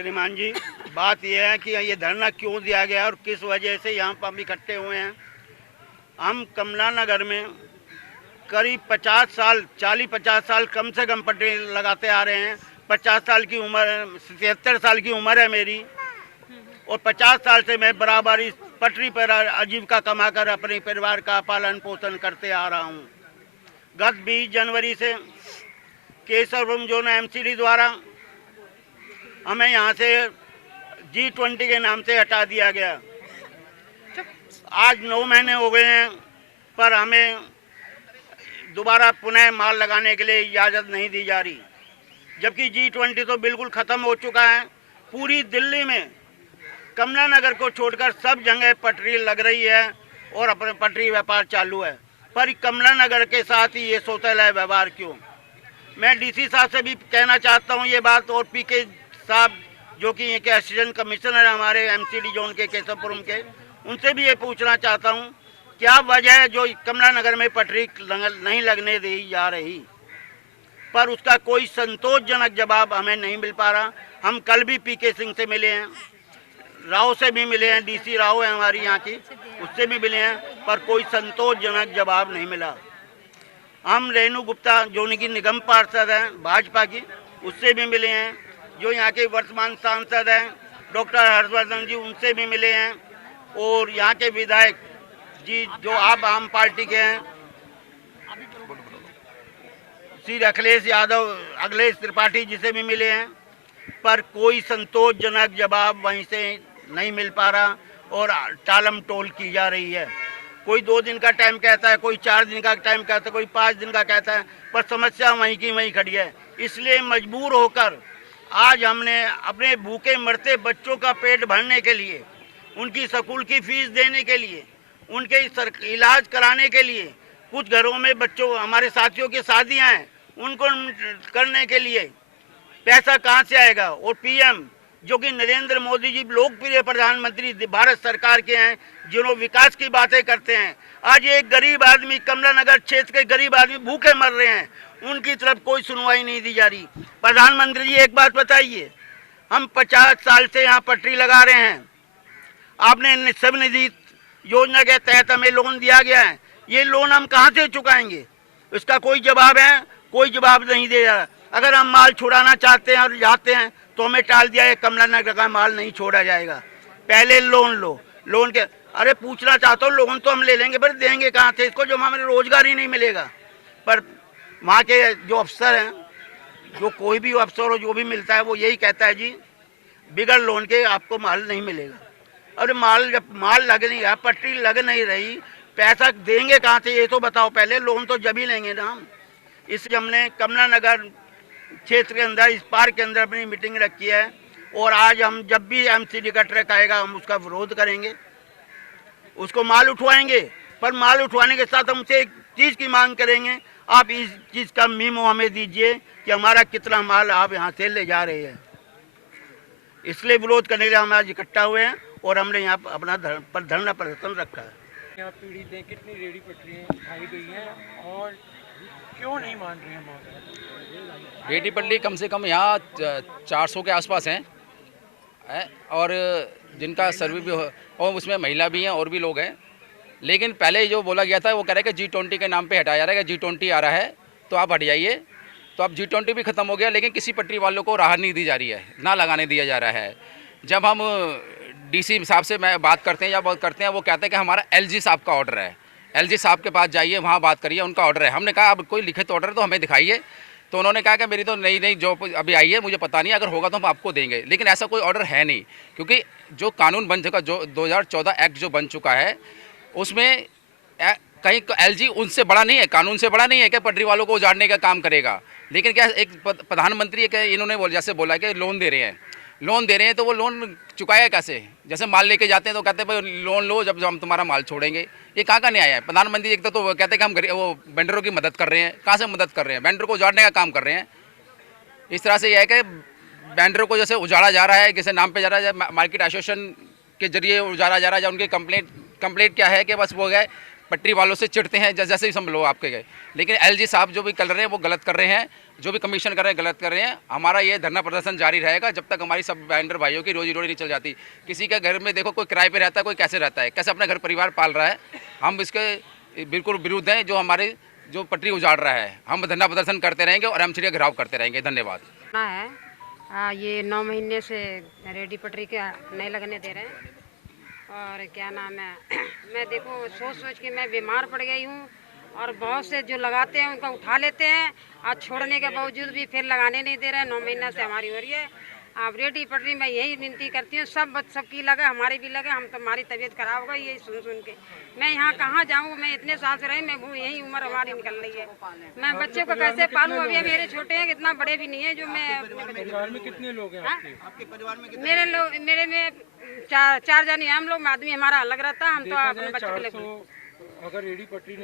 श्रीमान जी, बात यह है कि ये धरना क्यों दिया गया और किस वजह से यहाँ पर हम इकट्ठे हुए हैं। हम कमला नगर में करीब 50 साल 40-50 साल कम से कम पटरी लगाते आ रहे हैं। 50 साल की उम्र 73 साल की उम्र है मेरी और 50 साल से मैं बराबर इस पटरी पर आजीविका कमाकर अपने परिवार का पालन पोषण करते आ रहा हूँ। गत 20 जनवरी से केशवपुरम जोन एमसीडी द्वारा हमें यहाँ से G20 के नाम से हटा दिया गया। आज 9 महीने हो गए हैं पर हमें दोबारा पुनः माल लगाने के लिए इजाज़त नहीं दी जा रही, जबकि G20 तो बिल्कुल ख़त्म हो चुका है। पूरी दिल्ली में कमला नगर को छोड़कर सब जगह पटरी लग रही है और अपने पटरी व्यापार चालू है, पर कमला नगर के साथ ही ये सोतेला व्यवहार क्यों। मैं डीसी साहब से भी कहना चाहता हूँ ये बात, और पीके साहब जो कि एक असिस्टेंट कमिश्नर है हमारे एमसीडी जोन के केशवपुरम के, उनसे भी ये पूछना चाहता हूँ क्या वजह है जो कमला नगर में पटरी नहीं लगने दी जा रही, पर उसका कोई संतोषजनक जवाब हमें नहीं मिल पा रहा। हम कल भी पीके सिंह से मिले हैं, राव से भी मिले हैं, डीसी राव है हमारी यहाँ की, उससे भी मिले हैं, पर कोई संतोषजनक जवाब नहीं मिला। हम रेणु गुप्ता जो उनकी निगम पार्षद हैं भाजपा की, उससे भी मिले हैं। जो यहाँ के वर्तमान सांसद हैं डॉक्टर हर्षवर्धन जी, उनसे भी मिले हैं। और यहाँ के विधायक जी जो आप आम पार्टी के हैं, श्री अखिलेश त्रिपाठी जी से भी मिले हैं, पर कोई संतोषजनक जवाब वहीं से नहीं मिल पा रहा और टालम टोल की जा रही है। कोई 2 दिन का टाइम कहता है, कोई 4 दिन का टाइम कहता है, कोई 5 दिन का कहता है, पर समस्या वहीं की वहीं खड़ी है। इसलिए मजबूर होकर आज हमने अपने भूखे मरते बच्चों का पेट भरने के लिए, उनकी स्कूल की फीस देने के लिए, उनके इलाज कराने के लिए, कुछ घरों में बच्चों हमारे साथियों की शादियां हैं उनको करने के लिए पैसा कहां से आएगा। और पीएम जो कि नरेंद्र मोदी जी लोकप्रिय प्रधानमंत्री भारत सरकार के हैं, जिन्होंने विकास की बातें करते हैं, आज एक गरीब आदमी कमला नगर क्षेत्र के गरीब आदमी भूखे मर रहे हैं, उनकी तरफ कोई सुनवाई नहीं दी जा रही। प्रधानमंत्री जी एक बात बताइए, हम 50 साल से यहाँ पटरी लगा रहे हैं, आपने सब निधि योजना के तहत हमें लोन दिया गया है, ये लोन हम कहाँ से चुकाएंगे, इसका कोई जवाब है? कोई जवाब नहीं दे रहा। अगर हम माल छुड़ाना चाहते हैं और जाते हैं तो हमें टाल दिया है, कमला नगर का माल नहीं छोड़ा जाएगा, पहले लोन लो। लोन के अरे पूछना चाहता हूँ, लोन तो हम ले लेंगे पर देंगे कहाँ से इसको, जो हमें रोजगार ही नहीं मिलेगा। पर वहाँ के जो अफसर हैं, जो कोई भी अफसर हो जो भी मिलता है वो यही कहता है जी बिगड़ लोन के आपको माल नहीं मिलेगा। अरे जब माल लग नहीं रहा, पटरी लग नहीं रही, पैसा देंगे कहाँ से ये तो बताओ पहले। लोन तो जब ही लेंगे ना हम। इसलिए हमने कमला नगर क्षेत्र के अंदर इस पार्क के अंदर अपनी मीटिंग रखी है और आज हम जब भी एमसीडी का ट्रक आएगा हम उसका विरोध करेंगे, उसको माल उठवाएंगे। पर माल उठवाने के साथ हम उसे एक चीज़ की मांग करेंगे, आप इस चीज़ का मीमो हमें दीजिए कि हमारा कितना माल आप यहाँ से ले जा रहे हैं। इसलिए विरोध करने के लिए हम आज इकट्ठा हुए हैं और हमने यहाँ अपना धरना प्रदर्शन रखा है। यहाँ पीड़ित हैं, कितनी रेडी पटरियाँ उठाई गई हैं और क्यों नहीं मान रहे हैं मौत? रेडी पटरी कम से कम यहाँ 400 के आसपास हैं और जिनका सर्वे भी और उसमें महिला भी हैं और भी लोग हैं। लेकिन पहले जो बोला गया था वो कह रहे हैं कि G20 के नाम पे हटाया जा रहा है कि G20 आ रहा है तो आप हट जाइए। तो अब G20 भी ख़त्म हो गया, लेकिन किसी पटरी वालों को राहत नहीं दी जा रही है, ना लगाने दिया जा रहा है। जब हम डीसी साहब से मैं बात करते हैं या बात करते हैं, वो कहते हैं कि हमारा LG साहब का ऑर्डर है, LG साहब के पास जाइए, वहाँ बात करिए, उनका ऑर्डर है। हमने कहा अब कोई लिखित ऑर्डर तो हमें दिखाइए। तो उन्होंने कहा कि मेरी तो नई जॉब अभी आई है, मुझे पता नहीं, अगर होगा तो हम आपको देंगे। लेकिन ऐसा कोई ऑर्डर है नहीं, क्योंकि जो कानून बन चुका, जो 2014 एक्ट जो बन चुका है, उसमें कहीं LG उनसे बड़ा नहीं है, कानून से बड़ा नहीं है कि पटरी वालों को उजाड़ने का काम करेगा। लेकिन क्या एक प्रधानमंत्री इन्होंने जैसे बोला कि लोन दे रहे हैं तो वो लोन चुकाया कैसे? जैसे माल लेके जाते हैं तो कहते हैं भाई लोन लो जब हम तुम्हारा माल छोड़ेंगे। ये कहाँ का न्याय है? प्रधानमंत्री एक तो कहते हैं कि हम वो वेंडरों की मदद कर रहे हैं। कहाँ से मदद कर रहे हैं? वेंडर को उजाड़ने का काम कर रहे हैं। इस तरह से यह है कि वेंडरों को जैसे उजाड़ा जा रहा है, किसी नाम पे जा रहा है, मार्केट एसोसिएशन के जरिए उजाड़ा जा रहा है, या उनकी कंप्लेंट क्या है कि बस वो गए पटरी वालों से चिढ़ते हैं जैसे ही सब लोग आपके गए। लेकिन एलजी साहब जो भी कर रहे हैं वो गलत कर रहे हैं, जो भी कमीशन कर रहे हैं गलत कर रहे हैं। हमारा ये धरना प्रदर्शन जारी रहेगा जब तक हमारी सब वेंडर भाइयों की रोजी रोटी नहीं चल जाती। किसी के घर में देखो कोई किराए पे रहता है, कोई कैसे रहता है, कैसे अपना घर परिवार पाल रहा है। हम इसके बिल्कुल विरुद्ध हैं जो हमारे जो पटरी उजाड़ रहा है। हम धरना प्रदर्शन करते रहेंगे और एमसीडी का घेराव करते रहेंगे। धन्यवाद। ये 9 महीने से रेडी पटरी के नहीं लगने दे रहे हैं। और क्या नाम है मैं देखो सोच के मैं बीमार पड़ गई हूँ। और बहुत से जो लगाते हैं उनका उठा लेते हैं, आज छोड़ने के बावजूद भी फिर लगाने नहीं दे रहे हैं। 9 महीना से हमारी हो रही है। आप रेडी पटरी में यही विनती करती हूँ, सबकी लगे, हमारी भी लगे। हम तो हमारी तबीयत खराब हो गई यही सुन के। मैं यहाँ कहाँ जाऊँ, मैं इतने साल से रही, मैं यही उम्र हमारी निकल रही है। मैं बच्चे को कैसे पालूँ? अभी मेरे छोटे हैं, इतना बड़े भी नहीं है जो मैं अपने परिवार में कितने लोग हैं आपके परिवार में? मेरे में चार जन हम लोग, आदमी हमारा अलग रहता है। हम तो अपने बच्चे को लेकर अगर रेडी पटरी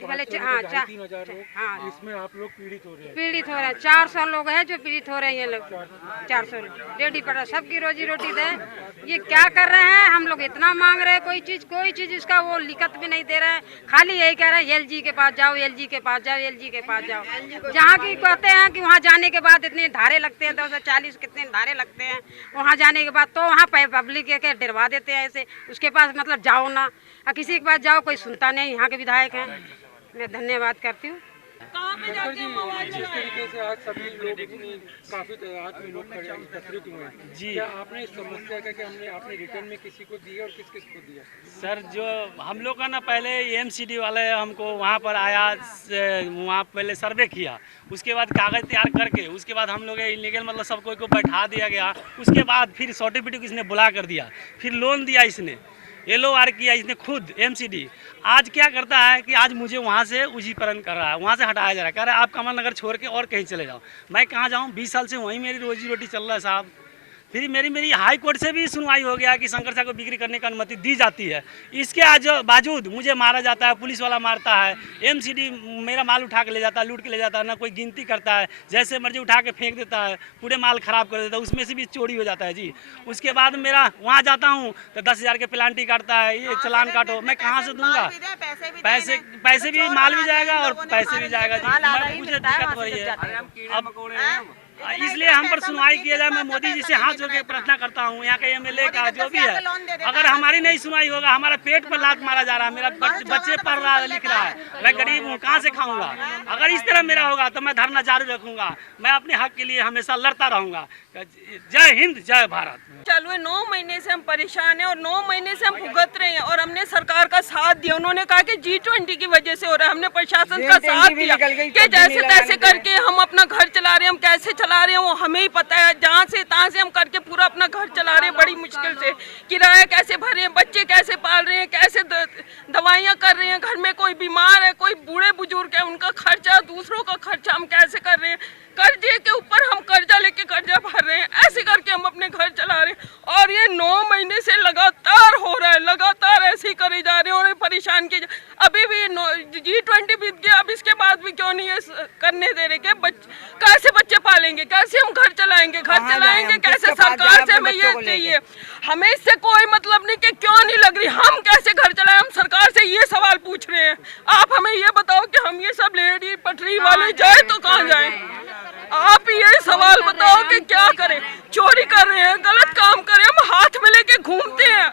पहले 3,000 लोग, हाँ, इसमें आप लोग पीड़ित हो रहे हैं। हैं। 400 लोग हैं जो पीड़ित हो रहे हैं। ये लोग 400 रेडी पटरी सबकी रोजी रोटी दे। ये क्या कर रहे हैं? हम लोग इतना मांग रहे हैं, कोई चीज इसका वो लिखत भी नहीं दे रहे हैं। खाली यही कह रहे हैं एलजी के पास जाओ, एलजी के पास जाओ, एलजी के पास जाओ। जहाँ की कहते हैं कि वहाँ जाने के बाद इतने धारे लगते हैं, 240 कितने धारे लगते हैं। वहाँ जाने के बाद तो वहाँ पब्लिक के डरवा देते हैं ऐसे। उसके पास मतलब जाओ ना, किसी के पास जाओ, कोई सुनता नहीं। यहाँ के विधायक हैं। मैं धन्यवाद करती हूँ। जिस तरीके से आज सभी लोग इतनी काफी तादाद में लोग एकत्रित हुए हैं जी, क्या आपने इस समस्या का आपने रिटर्न में किसी को दिया और किस को दिया? सर जो हम लोग का ना पहले एमसीडी वाले हमको वहाँ पर आया, वहाँ पहले सर्वे किया, उसके बाद कागज़ तैयार करके उसके बाद हम लोग इलीगल मतलब सब कोई को बैठा दिया गया। उसके बाद फिर सर्टिफिकेट इसने बुला कर दिया, फिर लोन दिया इसने, LOR किया इसने खुद एमसीडी। आज क्या करता है कि आज मुझे वहाँ से उजीकरण कर रहा है, वहाँ से हटाया जा रहा है, कह रहा है आप कमल नगर छोड़ के और कहीं चले जाओ। मैं कहाँ जाऊँ? 20 साल से वहीं मेरी रोजी रोटी चल रहा है साहब। फिर मेरी हाई कोर्ट से भी सुनवाई हो गया कि शंकर साहब को बिक्री करने की अनुमति दी जाती है। इसके बावजूद मुझे मारा जाता है, पुलिस वाला मारता है, एमसीडी मेरा माल उठा के ले जाता है, लूट के ले जाता है, ना कोई गिनती करता है, जैसे मर्जी उठा के फेंक देता है, पूरे माल ख़राब कर देता है, उसमें से भी चोरी हो जाता है जी। उसके बाद मेरा वहाँ जाता हूँ तो 10,000 के पेनाल्टी काटता है, ये चलान काटो, मैं कहाँ से दूँगा? पैसे भी, माल भी जाएगा और पैसे भी जाएगा जी। मुझे दिक्कत हो रही है अब, इसलिए हम पर सुनवाई किया जाए। मैं मोदी जी से हाथ जोड़ के प्रार्थना करता हूँ, यहाँ के MLA का जो भी है, अगर हमारी नहीं सुनवाई होगा, हमारा पेट पर लात मारा जा रहा है, मेरा बच्चे पढ़ रहा है, लिख रहा है, मैं गरीब हूँ, कहाँ से खाऊंगा? अगर इस तरह मेरा होगा तो मैं धरना जारी रखूंगा। मैं अपने हक के लिए हमेशा लड़ता रहूंगा। जय हिंद, जय भारत। चालू है, 9 महीने से हम परेशान हैं और 9 महीने से हम भुगत रहे हैं और हमने सरकार का साथ दिया। उन्होंने कहा कि G20 की वजह से हो रहा है, हमने प्रशासन का साथ दिया कि जैसे तैसे करके हम अपना घर चला रहे हैं। हम कैसे चला रहे हैं वो हमें ही पता है, जहाँ से तहाँ से हम करके पूरा अपना घर चला रहे हैं बड़ी मुश्किल से। किराया कैसे भर रहे हैं, बच्चे कैसे पाल रहे हैं, कैसे दवाइयाँ कर रहे हैं, घर में कोई बीमार है, कोई बूढ़े बुजुर्ग है, उनका खर्चा, दूसरों का खर्चा हम कैसे कर रहे हैं। कर्जे के ऊपर हम कर्जा लेके कर्जा भर रहे हैं, ऐसे करके हम अपने घर चला रहे हैं। और ये 9 महीने से लगातार हो रहा है, लगातार ऐसे ही करे जा रहे हैं और परेशान किए अभी भी G20 बीत गया, अब इसके बाद भी क्यों नहीं ये करने दे रहे? कैसे बच्चे पालेंगे, कैसे हम घर चलाएंगे कैसे? सरकार से हमें ये चाहिए, हमें इससे कोई मतलब नहीं कि क्यों नहीं लग रही, हम कैसे घर चलाएं? हम सरकार से ये सवाल पूछ रहे हैं। आप हमें ये बताओ कि हम ये सब रेडी पटरी वाले जाए तो कहाँ जाएं? आप ये सवाल बताओ कि क्या करें? चोरी कर रहे हैं, गलत काम कर रहे हैं, हम हाथ में लेके घूमते हैं,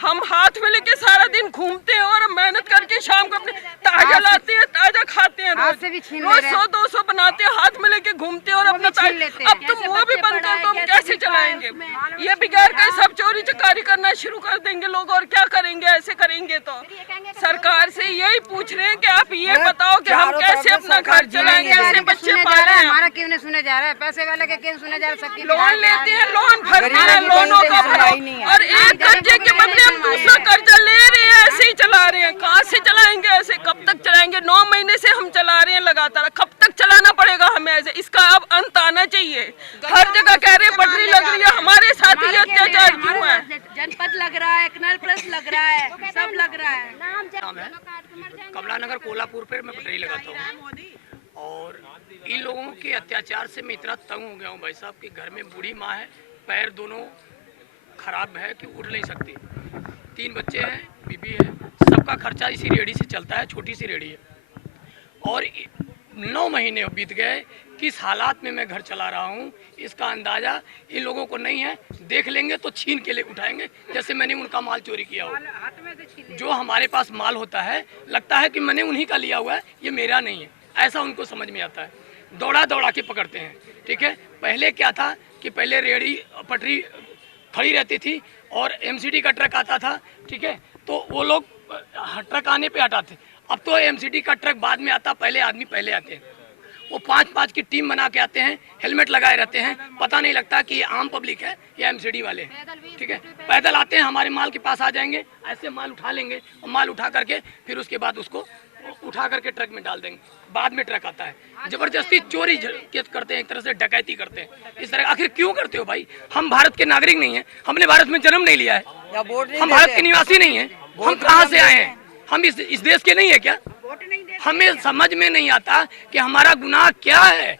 हम हाथ में लेके सारा दिन घूमते हैं और मेहनत करके शाम को अपने ताजा लाते हैं, ताजा खाते हैं, रोज 100-200 बनाते हैं, हाथ में लेके घूमते हैं और अपना अब तुम वो भी बंद कर दो, हम कैसे चलाएंगे? ये बिगैर के सब चोरी चकारी करना शुरू कर देंगे लोग और क्या करेंगे? ऐसे करेंगे तो सरकार से यही पूछ रहे हैं कि आप ये बताओ कि हम कैसे अपना घर चलाएंगे, कैसे बच्चे पाले? हमारा क्यों नहीं सुने जा रहा है? पैसे वाले के क्यों सुने जा रहे? सबकी लोन लेते हैं, लोन भरते हैं, लोनों का भराव और एक कर्जे के बदले हम दूसरा कर्जा ले रहे हैं, ऐसे ही चला रहे हैं। कहाँ से चलाएंगे ऐसे? कब तक चलाएंगे? 9 महीने से हम चला रहे हैं लगातार, कब तक चलाना पड़ेगा हमें ऐसे? इसका अब अंत आना चाहिए। हर जगह कह रहे हैं पटरी लग रही है, हमारे साथ ही अत्याचार क्यों है? जनपद लग रहा है, कनाल प्लस लग रहा है, सब लग रहा है। नाम है कमला नगर कोल्हापुर पे मैं पटरी लगाता हूँ और इन लोगों के अत्याचार से मैं इतना तंग हो गया हूँ भाई साहब कि घर में बूढ़ी माँ है, पैर दोनों खराब है कि उठ नहीं सकती। 3 बच्चे हैं, बीबी है, सबका खर्चा इसी रेहड़ी से चलता है, छोटी सी रेहड़ी है। और 9 महीने बीत गए, किस हालात में मैं घर चला रहा हूँ इसका अंदाज़ा इन लोगों को नहीं है। देख लेंगे तो छीन के ले उठाएंगे, जैसे मैंने उनका माल चोरी किया हो। जो हमारे पास माल होता है लगता है कि मैंने उन्हीं का लिया हुआ है, ये मेरा नहीं है, ऐसा उनको समझ में आता है। दौड़ा दौड़ा के पकड़ते हैं, ठीक है। पहले क्या था कि पहले रेहड़ी पटरी खड़ी रहती थी और एमसीडी का ट्रक आता था, ठीक है, तो वो लोग ट्रक आने पे हटाते। अब तो एमसीडी का ट्रक बाद में आता, पहले आदमी पहले आते हैं। वो 5-5 की टीम बना के आते हैं, हेलमेट लगाए रहते हैं, पता नहीं लगता कि ये आम पब्लिक है या एमसीडी वाले हैं, ठीक है। पैदल आते हैं, हमारे माल के पास आ जाएंगे, ऐसे माल उठा लेंगे और माल उठा करके फिर उसके बाद उसको उठा करके ट्रक में डाल देंगे। बाद में ट्रक आता है, जबरदस्ती चोरी करते हैं, एक तरह से डकैती करते हैं। इस तरह आखिर क्यों करते हो भाई? हम भारत के नागरिक नहीं है, हमने भारत में जन्म नहीं लिया है, हम भारत के निवासी नहीं है, हम कहाँ से आए हैं? हम इस देश के नहीं है क्या? हमें समझ में नहीं आता कि हमारा गुनाह क्या है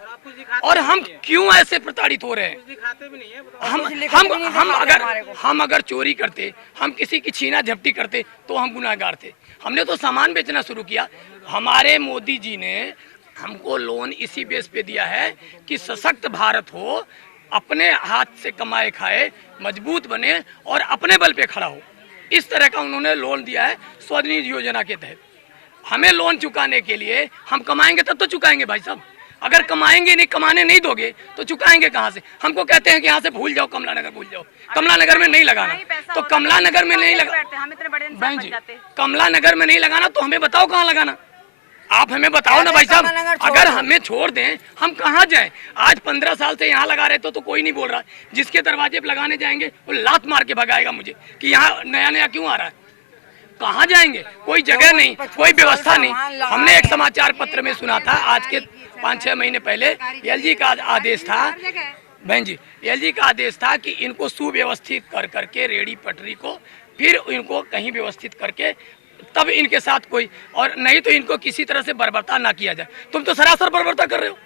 और हम क्यों ऐसे प्रताड़ित हो रहे हैं। हम अगर चोरी करते, हम किसी की छीना झपटी करते तो हम गुनाहगार थे। हमने तो सामान बेचना शुरू किया। हमारे मोदी जी ने हमको लोन इसी बेस पे दिया है कि सशक्त भारत हो, अपने हाथ से कमाए खाए, मजबूत बने और अपने बल पे खड़ा हो। इस तरह का उन्होंने लोन दिया है स्वनिधि योजना के तहत। हमें लोन चुकाने के लिए हम कमाएंगे तब तो चुकाएंगे भाई साहब। अगर कमाएंगे नहीं, कमाने नहीं दोगे तो चुकाएंगे कहाँ से? हमको कहते हैं कि यहाँ से भूल जाओ, कमला नगर भूल जाओ, कमला नगर में नहीं लगाना। तो कमला नगर में नहीं लगा, बहन जी, कमला नगर में नहीं लगाना तो हमें बताओ कहाँ लगाना। आप हमें बताओ ना भाई साहब, अगर हमें छोड़ दें हम कहाँ जाएं? आज 15 साल से यहाँ लगा रहे तो कोई नहीं बोल रहा। जिसके दरवाजे पे लगाने जाएंगे वो लात मार के भगाएगा मुझे कि यहाँ नया नया क्यों आ रहा है। कहाँ जाएंगे? कोई जगह नहीं, कोई व्यवस्था नहीं। हमने एक समाचार पत्र में सुना था, आज के 5-6 महीने पहले एलजी का आदेश था, बहन जी, एलजी का आदेश था कि इनको सुव्यवस्थित कर करके रेहड़ी पटरी को फिर इनको कहीं व्यवस्थित करके तब इनके साथ कोई, और नहीं तो इनको किसी तरह से बर्बरता ना किया जाए। तुम तो सरासर बर्बरता कर रहे हो।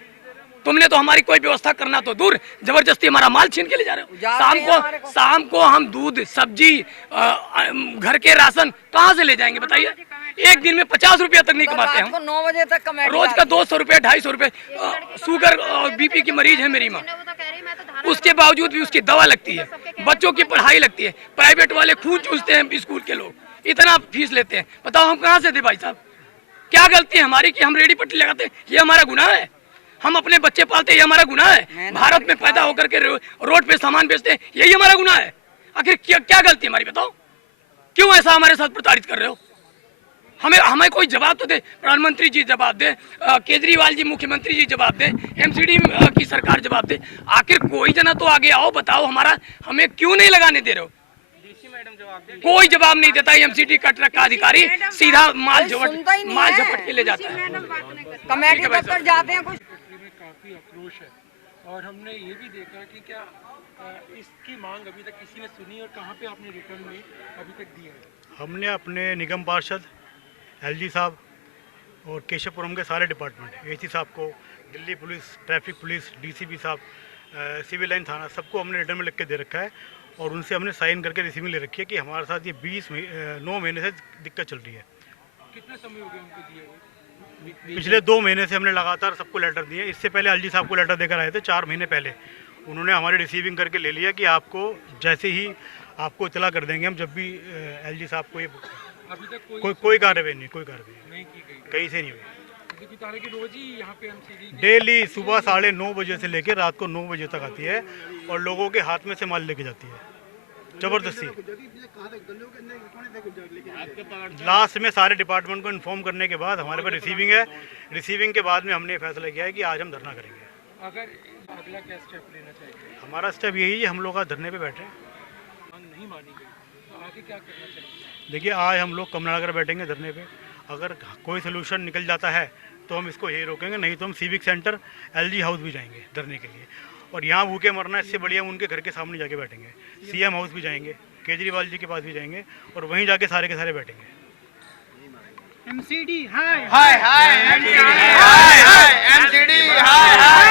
तुमने तो हमारी कोई व्यवस्था करना तो दूर, जबरदस्ती हमारा माल छीन के ले जा रहे हो। शाम को हम दूध, सब्जी, घर के राशन कहाँ से ले जाएंगे बताइए? एक दिन में 50 रुपया तक नहीं कमाते हम। 9 बजे तक रोज का 200 रुपया, 250 रुपये। शुगर और बीपी की मरीज है मेरी माँ, उसके बावजूद भी उसकी दवा लगती है, बच्चों की पढ़ाई लगती है। प्राइवेट वाले खून चूसते हैं स्कूल के लोग, इतना फीस लेते हैं। बताओ हम कहाँ से दे भाई साहब? क्या गलती है हमारी कि हम रेहड़ी पट्टी लगाते हैं? ये हमारा गुनाह है। हम अपने बच्चे पालते हैं, ये हमारा गुनाह है। भारत में पैदा होकर के रोड पे सामान बेचते हैं, यही हमारा गुनाह है। आखिर क्या गलती हमारी बताओ? क्यों ऐसा हमारे साथ प्रताड़ित कर रहे हो? हमें कोई जवाब तो दे। प्रधानमंत्री जी जवाब दे, केजरीवाल जी मुख्यमंत्री जी जवाब दे, एमसीडी की सरकार जवाब दे। आखिर कोई जना तो आगे आओ, बताओ हमारा हमें क्यों नहीं लगाने दे रहे हो? कोई जवाब नहीं देता। एमसीडी का ट्रक का अधिकारी सीधा माल झपट के ले जाता है। कमेटी दफ्तर जाते हैं कुछ काफी आक्रोश है और हमने ये भी देखा कि क्या इसकी मांग अभी तक किसी ने सुनी और कहाँ पे आपने रिटर्न में अभी तक दी है? हमने अपने निगम पार्षद, एलजी साहब और केशवपुरम के सारे डिपार्टमेंट, एसी साहब को, Delhi police, traffic police, DCP साहब, सिविल लाइन थाना, सबको हमने रिटर्न में लिख के दे रखा है और उनसे हमने साइन करके रिसीविंग ले रखी है कि हमारे साथ ये 9 महीने से दिक्कत चल रही है। कितना समय हो गया उनको दिए हुए? पिछले 2 महीने से हमने लगातार सबको लेटर दिए। इससे पहले एलजी साहब को लेटर देकर आए थे 4 महीने पहले। उन्होंने हमारी रिसीविंग करके ले लिया कि आपको जैसे ही आपको इतला कर देंगे हम, जब भी एलजी साहब को ये अभी तक कोई कार्रवाई नहीं की गई, कहीं से नहीं हुई। रोज ही यहाँ पे एमसीडी डेली सुबह 9:30 बजे से लेकर रात को 9 बजे तक आती है और लोगों के हाथ में से माल लेके जाती है जबरदस्ती। लास्ट में सारे डिपार्टमेंट को इन्फॉर्म करने के बाद हमारे पास रिसीविंग है। रिसीविंग के बाद में हमने फैसला किया है कि आज हम धरना करेंगे। अगर अगला क्या स्टेप लेना चाहिए? हमारा स्टेप यही है, हम लोग आज धरने पे बैठे हैं। नहीं मानी गई तो आगे क्या करना चाहिए? देखिए, आज हम लोग कमला नगर बैठेंगे धरने पे। अगर कोई सोल्यूशन निकल जाता है तो हम इसको यही रोकेंगे, नहीं तो हम सिविक सेंटर, एलजी हाउस भी जाएंगे धरने के लिए। और यहाँ भूखे मरना इससे बढ़िया हम उनके घर के सामने जाके बैठेंगे। सीएम हाउस भी जाएंगे, केजरीवाल जी के पास भी जाएंगे और वहीं जाके सारे के सारे बैठेंगे। एमसीडी हाय हाय हाय, एमसीडी हाय हाय, एमसीडी हाय हाय।